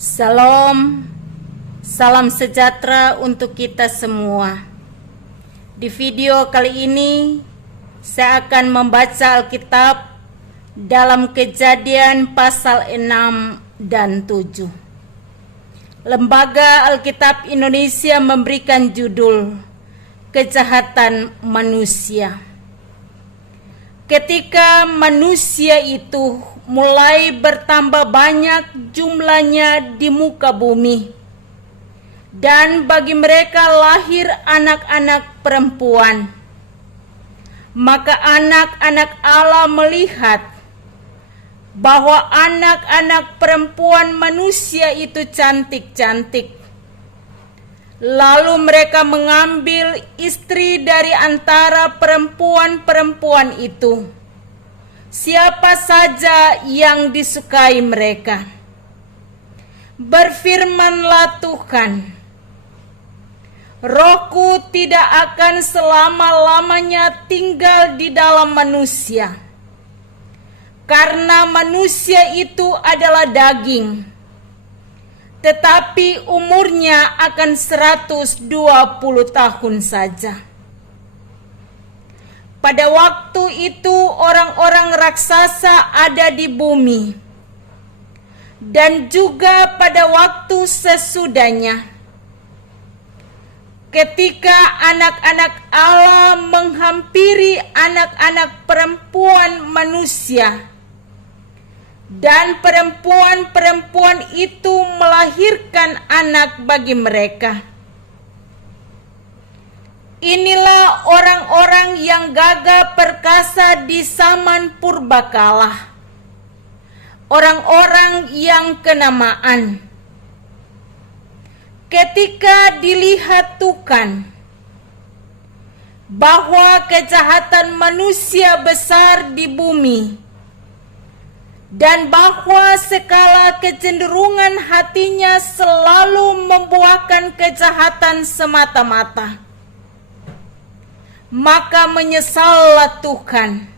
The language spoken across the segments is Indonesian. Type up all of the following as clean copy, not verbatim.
Salam, salam sejahtera untuk kita semua. Di video kali ini, saya akan membaca Alkitab dalam Kejadian pasal 6 dan 7. Lembaga Alkitab Indonesia memberikan judul Kejahatan Manusia. Ketika manusia itu mulai bertambah banyak jumlahnya di muka bumi, dan bagi mereka lahir anak-anak perempuan, maka anak-anak Allah melihat bahwa anak-anak perempuan manusia itu cantik-cantik. Lalu mereka mengambil istri dari antara perempuan-perempuan itu, siapa saja yang disukai mereka. Berfirmanlah Tuhan, Rohku tidak akan selama-lamanya tinggal di dalam manusia, karena manusia itu adalah daging, tetapi umurnya akan 120 tahun saja. Pada waktu itu orang-orang raksasa ada di bumi, dan juga pada waktu sesudahnya, ketika anak-anak Allah menghampiri anak-anak perempuan manusia, dan perempuan-perempuan itu melahirkan anak bagi mereka. Inilah orang-orang yang gagah perkasa di zaman purbakala, orang-orang yang kenamaan. Ketika dilihat Tuhan bahwa kejahatan manusia besar di bumi, dan bahwa segala kecenderungan hatinya selalu membuahkan kejahatan semata-mata, maka menyesallah Tuhan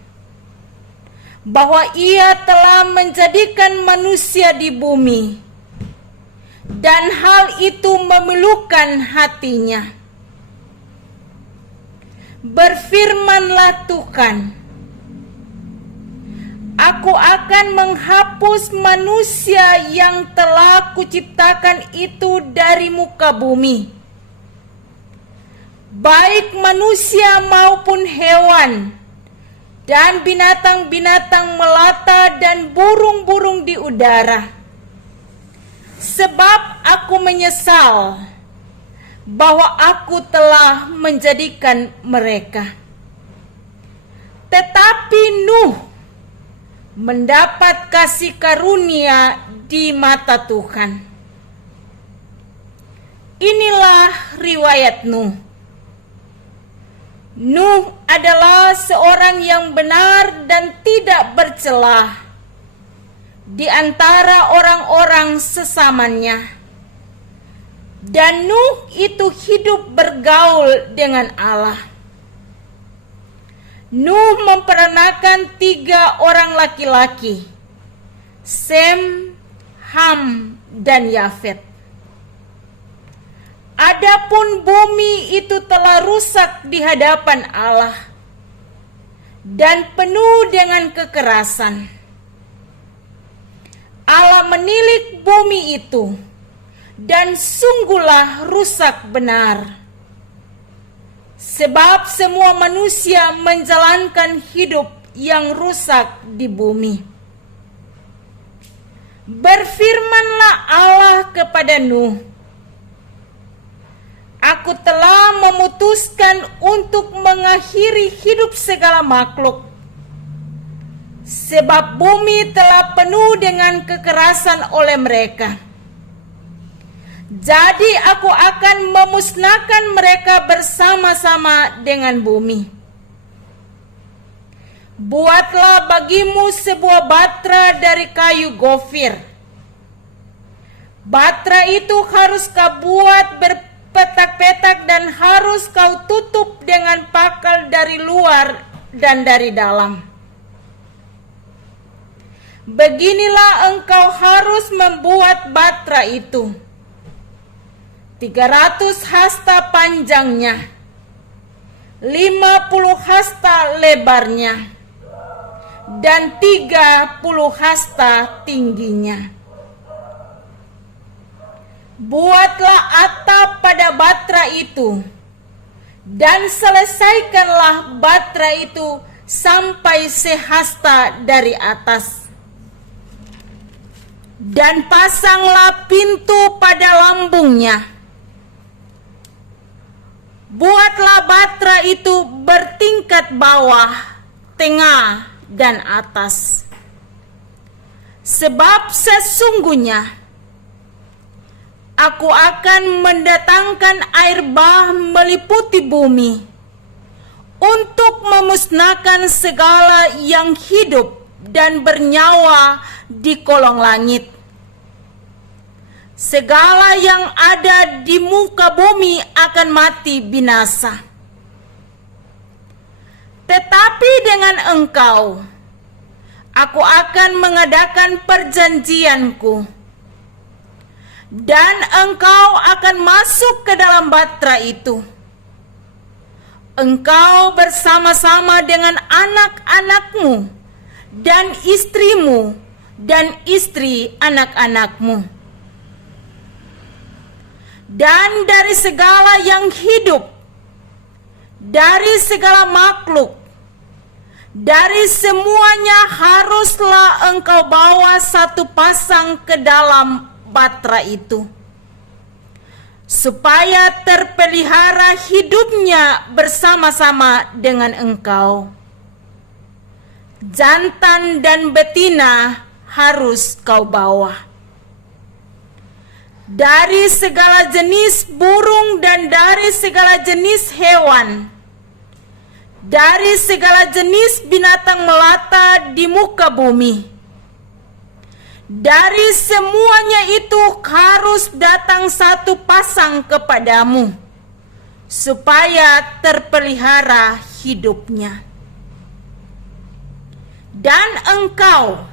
bahwa Ia telah menjadikan manusia di bumi, dan hal itu memilukan hatinya. Berfirmanlah Tuhan, Aku akan menghapus manusia yang telah kuciptakan itu dari muka bumi, baik manusia maupun hewan, dan binatang-binatang melata dan burung-burung di udara. Sebab aku menyesal bahwa aku telah menjadikan mereka. Tetapi Nuh mendapat kasih karunia di mata Tuhan. Inilah riwayat Nuh. Nuh adalah seorang yang benar dan tidak bercelah di antara orang-orang sesamanya. Dan Nuh itu hidup bergaul dengan Allah. Nuh memperanakan 3 orang laki-laki, Sem, Ham, dan Yafet. Adapun bumi itu telah rusak di hadapan Allah dan penuh dengan kekerasan. Allah menilik bumi itu, dan sungguhlah rusak benar. Sebab semua manusia menjalankan hidup yang rusak di bumi. Berfirmanlah Allah kepada Nuh, Aku telah memutuskan untuk mengakhiri hidup segala makhluk, sebab bumi telah penuh dengan kekerasan oleh mereka. Jadi aku akan memusnahkan mereka bersama-sama dengan bumi. Buatlah bagimu sebuah batra dari kayu gofir. Batra itu harus kau buat berpetak-petak dan harus kau tutup dengan pakal dari luar dan dari dalam. beginilah engkau harus membuat batra itu. 300 hasta panjangnya, 50 hasta lebarnya, dan 30 hasta tingginya. Buatlah atap pada batra itu, dan selesaikanlah batra itu sampai sehasta dari atas. Dan pasanglah pintu pada lambungnya. Buatlah batra itu bertingkat bawah, tengah, dan atas. Sebab sesungguhnya aku akan mendatangkan air bah meliputi bumi untuk memusnahkan segala yang hidup dan bernyawa di kolong langit. Segala yang ada di muka bumi akan mati binasa. Tetapi dengan engkau, aku akan mengadakan perjanjianku, dan engkau akan masuk ke dalam batra itu. Engkau bersama-sama dengan anak-anakmu, dan istrimu, dan istri anak-anakmu. Dan dari segala yang hidup, dari segala makhluk, dari semuanya haruslah engkau bawa satu pasang ke dalam batra itu, supaya terpelihara hidupnya bersama-sama dengan engkau. Jantan dan betina harus kau bawa. Dari segala jenis burung dan dari segala jenis hewan, dari segala jenis binatang melata di muka bumi, dari semuanya itu harus datang satu pasang kepadamu, supaya terpelihara hidupnya. Dan engkau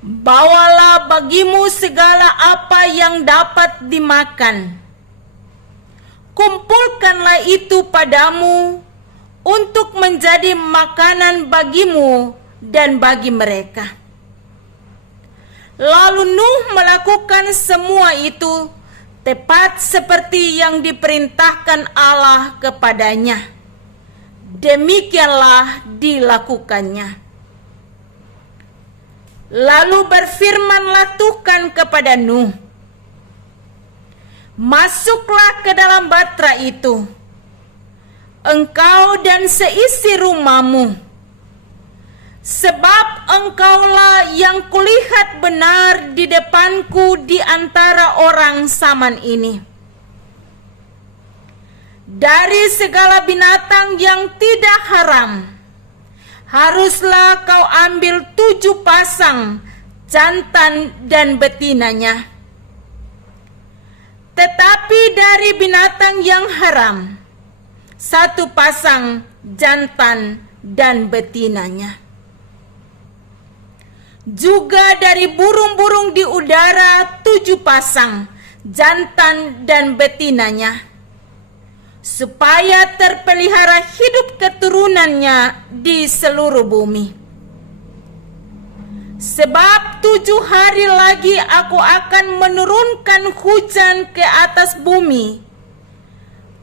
bawalah bagimu segala apa yang dapat dimakan. Kumpulkanlah itu padamu untuk menjadi makanan bagimu dan bagi mereka. Lalu Nuh melakukan semua itu tepat seperti yang diperintahkan Allah kepadanya. Demikianlah dilakukannya. Lalu berfirmanlah Tuhan kepada Nuh, masuklah ke dalam batra itu, engkau dan seisi rumahmu, sebab engkaulah yang kulihat benar di depanku di antara orang zaman ini. Dari segala binatang yang tidak haram, haruslah kau ambil 7 pasang jantan dan betinanya. Tetapi dari binatang yang haram, 1 pasang jantan dan betinanya. Juga dari burung-burung di udara 7 pasang jantan dan betinanya, supaya terpelihara hidup keturunannya di seluruh bumi. Sebab 7 hari lagi aku akan menurunkan hujan ke atas bumi,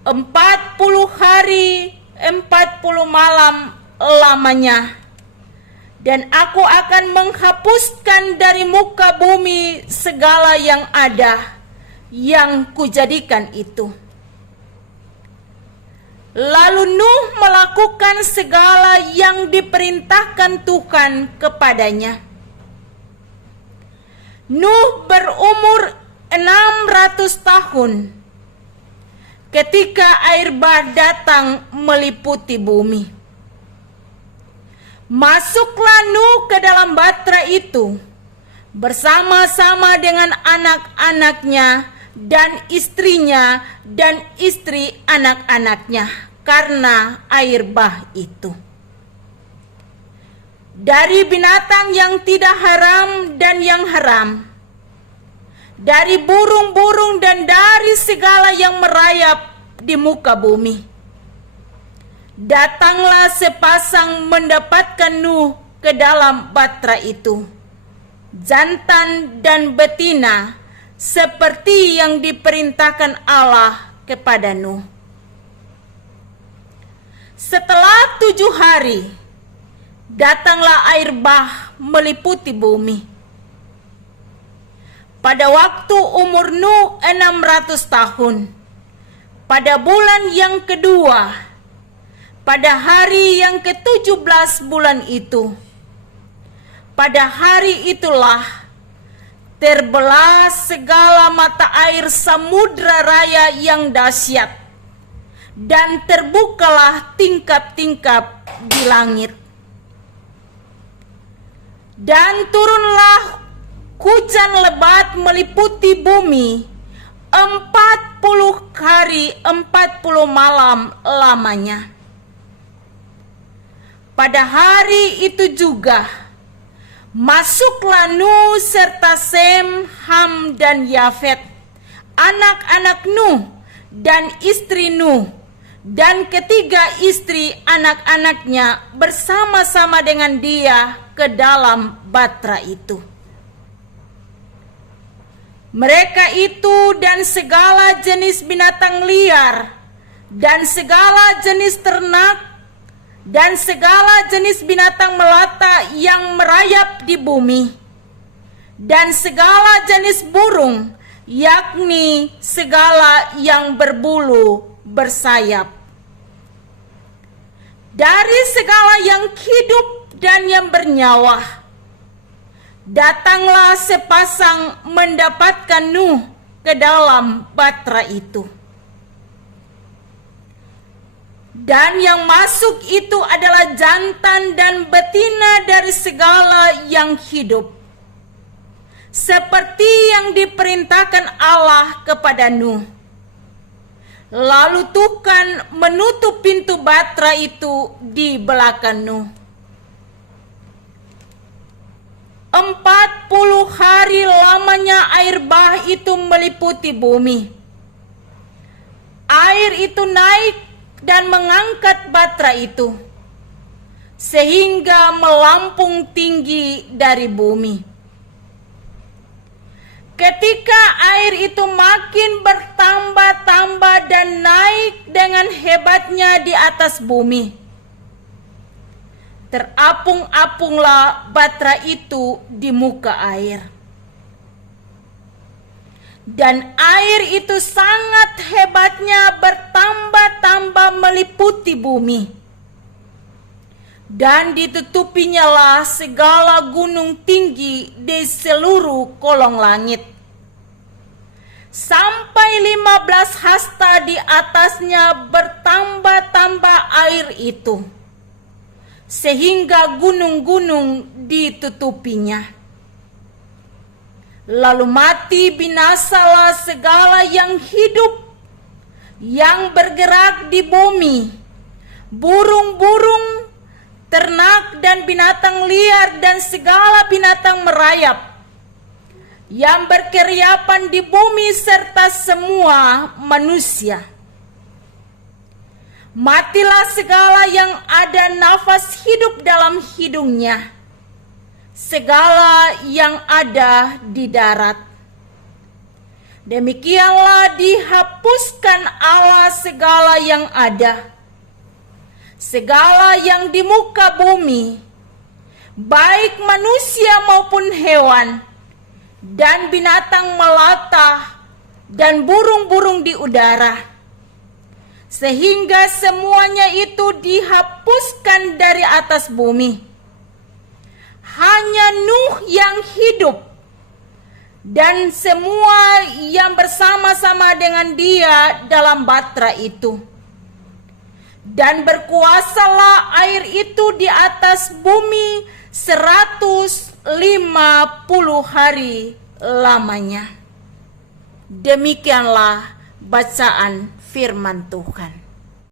40 hari 40 malam lamanya, dan aku akan menghapuskan dari muka bumi segala yang ada yang kujadikan itu. Lalu Nuh melakukan segala yang diperintahkan Tuhan kepadanya. Nuh berumur 600 tahun ketika air bah datang meliputi bumi. Masuklah Nuh ke dalam batra itu bersama-sama dengan anak-anaknya dan istrinya dan istri anak-anaknya, karena air bah itu. dari binatang yang tidak haram dan yang haram, dari burung-burung dan dari segala yang merayap di muka bumi. Datanglah sepasang mendapatkan Nuh ke dalam Batra itu, jantan dan betina, seperti yang diperintahkan Allah kepada Nuh. Setelah 7 hari, datanglah air bah meliputi bumi. Pada waktu umur Nuh 600 tahun, pada bulan yang kedua, pada hari yang ke-17 bulan itu, pada hari itulah terbelah segala mata air samudra raya yang dahsyat, dan terbukalah tingkap-tingkap di langit. Dan turunlah hujan lebat meliputi bumi 40 hari 40 malam lamanya. Pada hari itu juga masuklah Nuh serta Sem, Ham dan Yafet, anak-anak Nuh dan istri Nuh, dan ketiga istri anak-anaknya bersama-sama dengan dia ke dalam Batra itu. Mereka itu dan segala jenis binatang liar, dan segala jenis ternak, dan segala jenis binatang melata yang merayap di bumi, dan segala jenis burung, yakni segala yang berbulu bersayap. Dari segala yang hidup dan yang bernyawa, datanglah sepasang mendapatkan Nuh ke dalam Batra itu. Dan yang masuk itu adalah jantan dan betina dari segala yang hidup, seperti yang diperintahkan Allah kepada Nuh. Lalu Tuhan menutup pintu Batra itu di belakang Nuh. 40 hari lamanya air bah itu meliputi bumi. Air itu naik dan mengangkat Batra itu, sehingga melampung tinggi dari bumi. Ketika air itu makin bertambah-tambah dan naik dengan hebatnya di atas bumi, terapung-apunglah Batra itu di muka air. Dan air itu sangat hebatnya bertambah-tambah meliputi bumi. Dan ditutupinya lah segala gunung tinggi di seluruh kolong langit, sampai 15 hasta di atasnya bertambah-tambah air itu, sehingga gunung-gunung ditutupinya. Lalu mati binasalah segala yang hidup yang bergerak di bumi, burung-burung, ternak dan binatang liar dan segala binatang merayap yang berkeriapan di bumi serta semua manusia. Matilah segala yang ada nafas hidup dalam hidungnya, segala yang ada di darat. Demikianlah dihapuskan Allah segala yang ada, segala yang di muka bumi, baik manusia maupun hewan, dan binatang melata, dan burung-burung di udara, sehingga semuanya itu dihapuskan dari atas bumi. Hanya Nuh yang hidup, dan semua yang bersama-sama dengan dia dalam Batra itu. Dan berkuasalah air itu di atas bumi 150 hari lamanya. Demikianlah bacaan firman Tuhan.